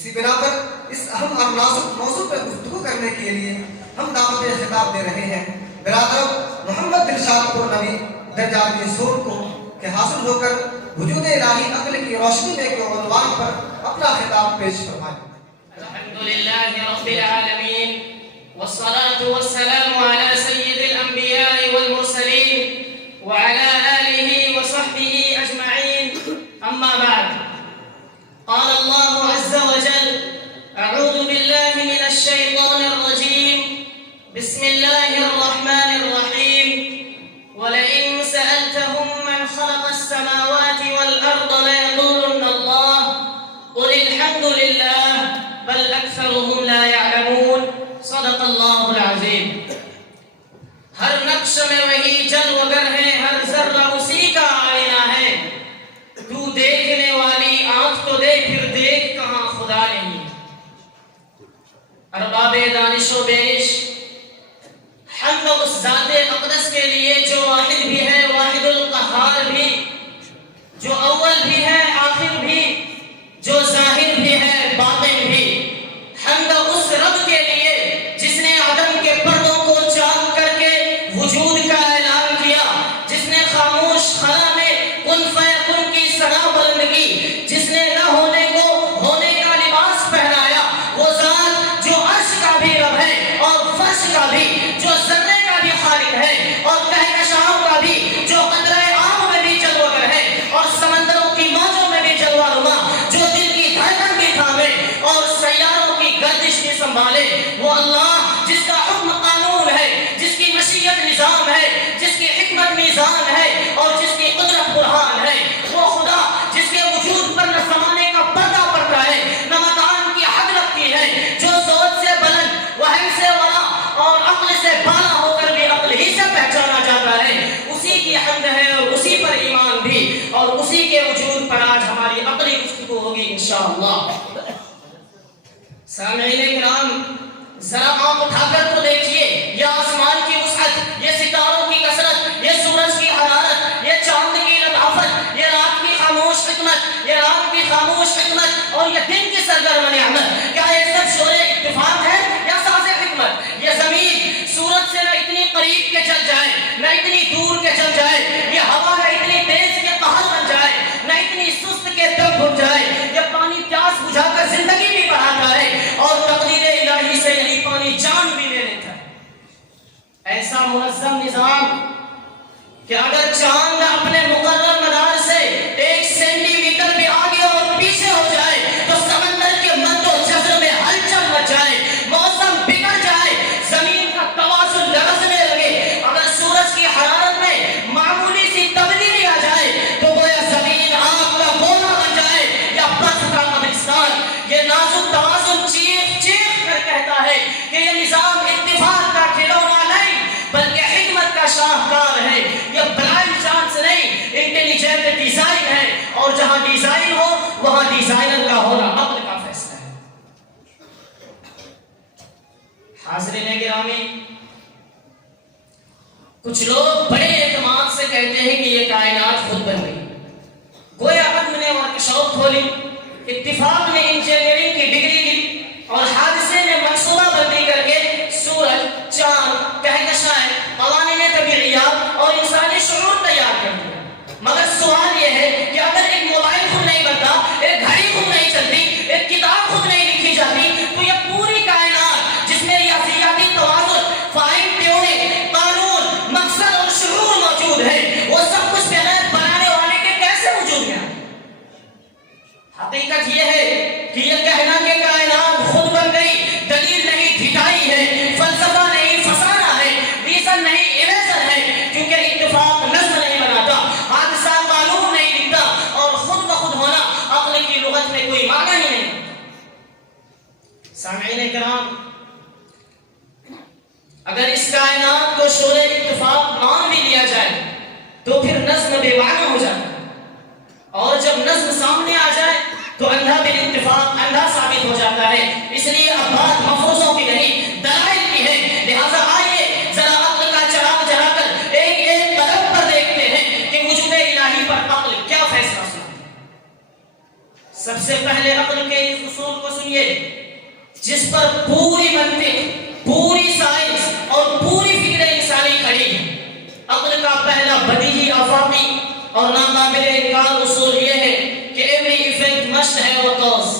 اسی بنا پر اس اہم اور نازک موضوع پر گفتگو کرنے کے لیے ہم دعوت خطاب دے رہے ہیں برادر محمد دلشاد پور نوی درجات سول کو کہ حاصل ہو کر وجود الہی عقل کی روشنی میں کے عنوان پر اپنا خطاب پیش فرمائیں۔ الحمدللہ رب العالمین والصلاة والسلام على سید الانبیاء والمرسلین وعلى آلہ وصحبہ اجمعین، اما بعد، قال اللہ عز وجل اعوذ باللہ من الشیطان الرجیم بسم اللہ الرحمن الرحیم ولئن سألتهم من خلق السماوات والأرض ليقولن الله قل الحمد لله بل أكثرهم لا يعلمون صدق اللہ العظیم۔ ہر نقش میں وہی جلوہ گر ہے، ہر ذرہ اسی کا آئینہ ہے، تو دیکھنے والی آنکھ تو دے پھر دیکھ کہاں خدا نہیں۔ ارباب دانش و بیش حمد اس ذات اقدس کے لیے جو واحد بھی ہے، واحد القہار بھی، جو اول بھی ہے آخر بھی، جو ظاہر بھی ہے باطن بھی۔ حمد اس رب کے لیے جس نے عدم کے پردوں کو چاک کر کے وجود کا اعلان کیا، جس نے خاموش خلا میں کن فیکن کی صدا بلند کی، جس نے نہ ہونے کو ہونے کا لباس پہنایا، وہ ذات جو عرش کا بھی رب ہے اور فرش کا بھی، جو ذرے کا بھی خالق ہے اور کہکشاؤں کا بھی، جو قطرہ آب میں بھی جلوہ گر ہے اور سمندروں کی موجوں میں بھی جلوہ نما، جو دل کی دھڑکن بھی تھامے اور سیاروں کی گردش بھی سنبھالے، وہ اللہ جس کا حکم قانون ہے، جس کی مشیت نظام ہے، جس کی حکمت میزان ہے اور جس کی قدرت برہان ہے، وہ خدا جس کے وجود پر نہ زمانے کا پردہ پڑتا ہے، نہ مکان کی حد لگتی ہے، جو سوچ سے بلند، وحی سے ولا اور عقل سے بالا ہو کر بھی عقل ہی سے پہچانا جاتا ہے، اسی کی حمد ہے اور اسی پر ایمان بھی، اور اسی کے وجود پر آج ہماری عقلی گفتگو ہوگی انشاءاللہ۔ سامعین کرام، ذرا آنکھ اٹھا کر تو دیکھیے، یہ آسمان کی وسعت، یہ ستاروں کی کثرت، یہ سورج کی حرارت، یہ چاند کی لطافت، یہ رات کی خاموش حکمت، یہ رات کی خاموش حکمت اور یہ دن کی سرگرم نعمت، کیا یہ سب شور اتفاق ہے یا ساز حکمت؟ یہ زمین سورج سے نہ اتنی قریب کے چل جائے نہ اتنی دور کے چل جائے، یہ ہوا نہ اتنی تیز کے قہر بن جائے نہ اتنی سست کے دم گھٹ جائے، یہ پانی پیاس بجھا کر زندگی بھی بڑھاتا ہے اور تقدیر الہی سے یہی پانی جان بھی لے لیتا ہے۔ ایسا منظم نظام کہ اگر چاند اپنے مقرر مدار سے 1 سینٹی میٹر بھی آگے اور پیچھے ہو جائے تو سمندر کے مد و جزر میں ہلچل مچ جائے، موسم بگڑ جائے، زمین کا توازن لرزنے لگے، اگر سورج کی حرارت میں معمولی سی تبدیلی آ جائے تو گویا زمین آگ کا گولا بن جائے یا برف کا قبرستان۔ یہ نازک توازن چیخ چیخ کر کہتا ہے کہ یہ نظام اتفاق کا کھلونا نہیں بلکہ حکمت کا شاہکار ہے، یہ بلائنڈ چانس نہیں، انٹیلیجنٹ ڈیزائن ہے، اور جہاں ڈیزائن ہو وہاں ڈیزائنر کا ہونا عقل کا فیصلہ ہے۔ حاضرین گرامی، کچھ لوگ بڑے اعتماد سے کہتے ہیں کہ یہ کائنات خود بن گئی، گویا عدم نے ورکشاپ کھولی، اتفاق نے انجینئرنگ کی ڈگری لی اور حادثے نے منصوبہ بندی کر کے سورج، چاند، کہکشائیں، قوانین طبیعیات اور انسانی شعور تیار کر دیا۔ مگر سوال یہ ہے کہ اگر ایک موبائل خود نہیں بنتا، ایک گھڑی خود نہیں چلتی، ایک کتاب خود نہیں لکھی جاتی، تو یہ پوری کائنات جس میں ریاضیاتی توازن، فائن ٹیوننگ، قانون، مقصد اور شعور موجود ہے، وہ سب کچھ بغیر بنانے والے کے کیسے وجود میں آتی؟ حقیقت یہ ہے کہ یہ کہنا کہ کائنات خود بن گئی دلیل نہیں، ڈھٹائی ہے، فلسفہ نہیں، فسانہ ہے، ریزن نہیں، اریزر ہے، کیونکہ اتفاق نظم نہیں بناتا، حادثہ قانون نہیں لکھتا، اور خود بخود ہونا عقل کی لغت میں کوئی معنی ہی نہیں۔ سامعین کرام، اگر اس کائنات کو شور اتفاق مان بھی لیا جائے تو پھر نظم بے معنی ہو جاتا ہے، اور جب نظم سامنے آ جائے تو اندھا بالاتفاق اندھا ثابت ہو جاتا ہے۔ اس لیے اب بات مفروضوں کی نہیں دلائل کی ہے، لہذا آئیے ذرا عقل کا چراغ جلا کر ایک ایک قدم پر دیکھتے ہیں کہ وجود الہی پر عقل کیا فیصلہ سناتی ہے۔ سب سے پہلے عقل کے اس اصول کو سنیے جس پر پوری منطق، پوری سائنس اور پوری فکر انسانی کھڑی ہے۔ عقل کا پہلا بدیہی آفاقی اور ناقابل انکار اصول یہ ہے کہ every effect must have a cause,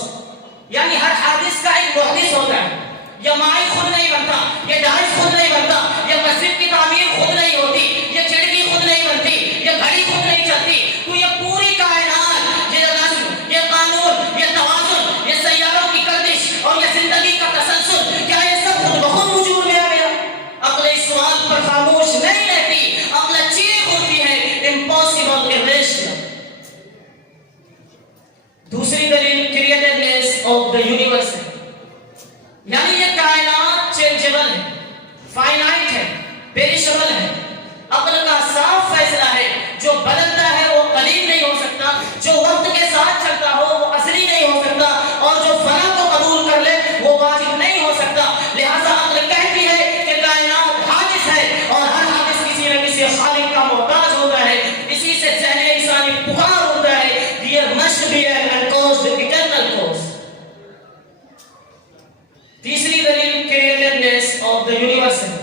یعنی ہر حادث کا ایک محدث ہوتا ہے۔ یہ مائی خود نہیں بنتا، یہ ڈانس خود نہیں بنتا، یہ مسجد کی تعمیر خود نہیں ہوتی، یہ کھڑکی خود نہیں بنتی، یہ گھڑی خود نہیں چلتی، تو یہ پوری کائنات، یہ نظم، یہ قانون، یہ توازن، یہ سیاروں کی گردش اور یہ زندگی کا تسلسل، کیا یہ سب خود بخود وجود میں آ گیا؟ عقل اس سوال پر خاموش نہیں رہتی، عقل چیخ ہوتی ہے امپاسبل، irrational۔ دوسری دلیل کریٹڈنیس آف دا یونیورس ہے، یعنی یہ کائنات چینجبل ہے، فائنائٹ ہے، پیریشبل ہے۔ عقل کا صاف فیصلہ ہے جو بدلتا ہے وہ قدیم نہیں ہو سکتا، جو وقت کے ساتھ چلتا ہو وہ اصلی نہیں ہو سکتا، اور جو فنا کو قبول کر لے وہ واجب نہیں ہو سکتا۔ لہذا عقل کہتی ہے کہ کائنات حادث ہے اور ہر حادث کسی نہ کسی خالق کا محتاج ہوتا ہے۔ اسی سے ذہن انسانی پکار ہوتا ہے there must be an uncaused eternal cause۔ تیسری دلیل کریٹڈنیس آف دا یونیورس ہے۔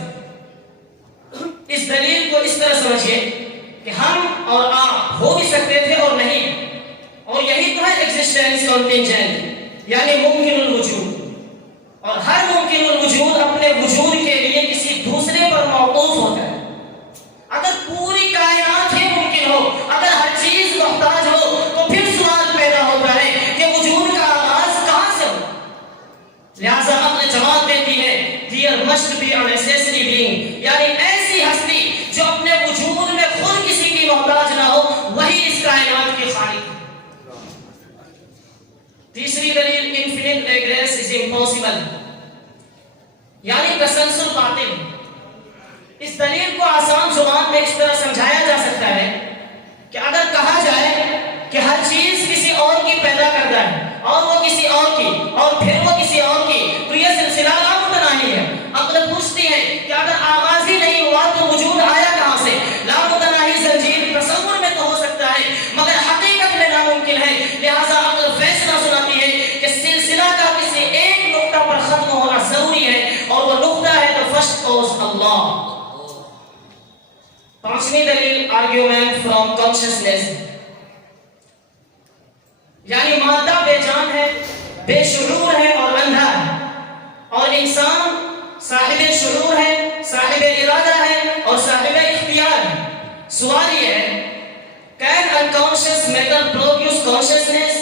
اس دلیل کو اس طرح سمجھیے کہ ہم اور آپ ہو بھی سکتے تھے اور نہیں، اور یہی تو ہے ایگزسٹنس کنٹینجنٹ، یعنی ممکن الوجود، اور ہر ممکن الوجود اپنے وجود کے لیے کسی دوسرے پر موقوف ہوتا ہے۔ اگر پوری کائنات ہی ممکن ہو، اگر ہر چیز محتاج ہو، تو پھر سوال پیدا ہوتا ہے کہ وجود کا آغاز کہاں سے ہو؟ لہذا عقل جواب دیتی ہے there must be a necessary being، یعنی ایسی ہستی جو اپنے وجود میں خود کسی کی محتاج نہ ہو، وہی اس کائنات کی خالق ہے۔ تیسری دلیل infinite regress is impossible، یعنی تسلسل باطل۔ اس دلیل کو آسان زبان میں اس طرح سمجھایا جا سکتا ہے کہ اگر کہا جائے کہ ہر چیز کسی اور کی پیدا کرتا ہے اور وہ کسی اور کی اور پھر وہ کسی اور کی، تو یہ سلسلہ لامتناہی ہے۔ عقل پوچھتی ہے کہ اگر آغاز ہی نہیں ہوا تو وجود آیا کہاں سے؟ لامتناہی زنجیر تصور میں تو ہو سکتا ہے مگر حقیقت میں ناممکن ہے۔ لہذا عقل فیصلہ سناتی ہے کہ سلسلہ کا کسی ایک نقطہ پر ختم ہونا ضروری ہے، اور وہ نقطہ ہے the first cause اللہ۔ پانچویں دلیل آرگیومنٹ فرام کانشسنس، یعنی مادہ بے جان ہے، بے شعور ہے اور اندھا ہے، اور انسان صاحب شعور ہے، صاحب ارادہ ہے اور صاحب اختیار ہے۔ سوال یہ ہے can unconscious matter produce consciousness؟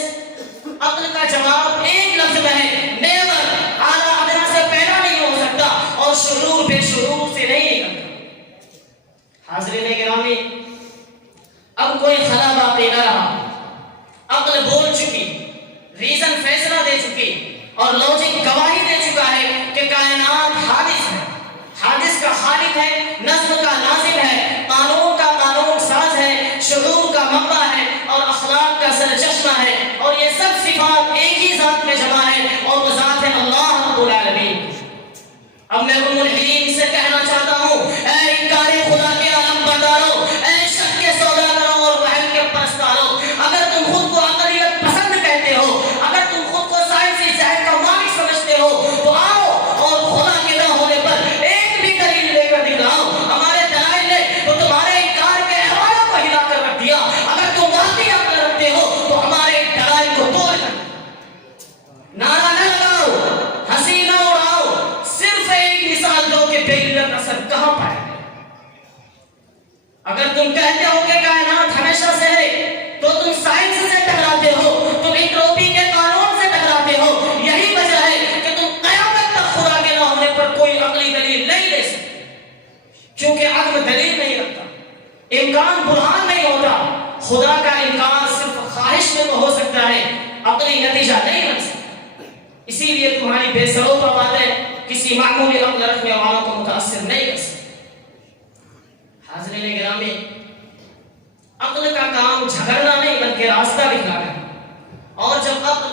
عقل کا جواب ایک لفظ میں ہے never، اعلیٰ ادنا سے پیدا نہیں ہو سکتا اور شعور بے شعور سے نہیں نکلتا۔ حاضرین گرامی، اب کوئی خلا باقی نہ رہا، عقل بول چکی، ریزن فیصلہ دے چکی اور لاجک گواہی دے چکا ہے کہ کائنات حادث ہے، حادث کا خالق ہے، نظم کا ناظم ہے، قانون کا قانون ساز ہے، شعور کا منبع ہے اور اخلاق کا سرچشمہ ہے، اور یہ سب صفات ایک ہی ذات میں جمع ہے اور وہ ذات ہے اللہ رب العالمین۔ اب میں ام الحلیم سے کہنا چاہتا ہوں، اے انکار خدا کے عالم بردارو، اے شک کے سوداگروں اور وہم کے پرستارو، اگر تم خود کو عقلیت پسند کہتے ہو، اگر تم خود کو سائنسی ذہن کا مالک سمجھتے ہو، تو آؤ اور خدا کے نہ ہونے پر ایک بھی دلیل لے کر دکھاؤ۔ ہمارے دلائل نے تو تمہارے انکار کے احوالوں کو ہلا کر رکھ دیا، اگر تم واقعی عقل رکھتے ہو تو ہمارے دلائل کو توڑ کر نعرہ نہ لگاؤ، ہنسی نہ اڑاؤ، صرف ایک مثال دو کہ بے علت اثر کہاں پائے گا۔ اگر تم کہتے ہو کہ کائنات ہمیشہ سے ہے تو تم سائنس سے ٹکراتے ہو، تم انٹروپی کے قانون سے ٹکراتے ہو۔ یہی وجہ ہے کہ تم قیامت تک خدا کے نہ ہونے پر کوئی عقلی دلیل نہیں دے سکتے، کیونکہ عقل دلیل نہیں رکھتا، امکان برہان نہیں ہوتا۔ خدا کا انکار صرف خواہش میں تو ہو سکتا ہے، عقلی نتیجہ نہیں رکھ سکتا۔ اسی لیے تمہاری بے سروپا باتیں کسی معمولی عقل رکھنے والوں کو متاثر نہیں کر سکتی۔ حاضرین گرامی، عقل کا کام جھگڑنا نہیں بلکہ راستہ دکھانا ہے، اور جب عقل،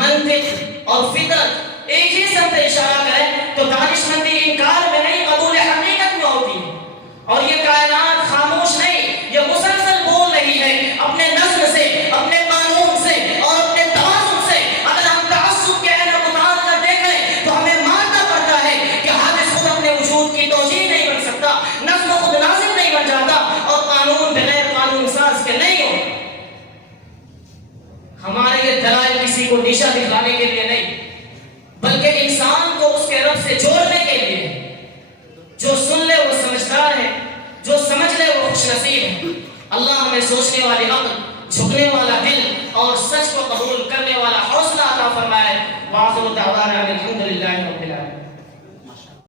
منطق اور فطرت ایک ہی سمت اشارہ کرے تو دانش مندی انکار میں نہیں قبول حقیقت میں ہوتی ہے، اور یہ کائنات خاموش نہیں، یہ مسلسل بول رہی ہے اپنے نظم سے، اپنے قانون سے اور اپنے تمام کو نیشہ دکھلانے کے لیے نہیں، بلکہ انسان کو اس کے رب سے جوڑنے کے لیے۔ جو سن لے وہ سمجھدار ہے، جو سمجھ لے وہ خوش نصیب ہے۔ اللہ ہمیں سوچنے والی عقل، جھکنے والا دل اور سچ کو قبول کرنے والا حوصلہ عطا فرمائے۔ وآخر دعوانا الحمد للہ رب العالمین۔